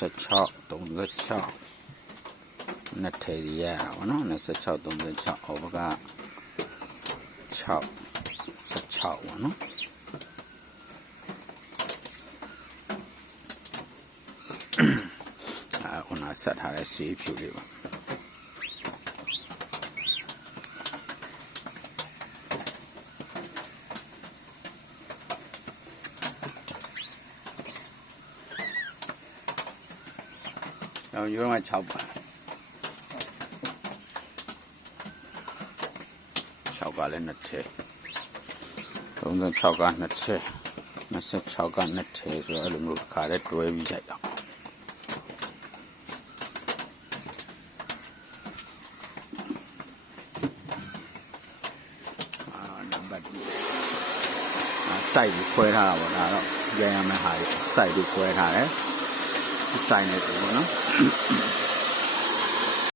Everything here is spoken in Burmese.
26 36နှစ်ထည်ရတာဗောနော်26 36အော်ဘက6 16ဗောနော်ခုနဆက်ထားတဲ့ဆေးဖြူလေးပါရောင်းက6ပါ6ကလည်းနှစ်ထည့်36ကနှစ်ထည့်26ကနှစ်ထည့်ဆိုတော့အဲ့လိုမျိုးခါတဲ့တွဲပြီးရိုက်အောင်နံပါတ်စိုက်ပြီးခွဲထားတာပေါ့ဒါတော့ရရမယ့်ဟာစိုက်ပြီးခွဲထားတယ်စိုက်နေတယ်ပေါ့နော်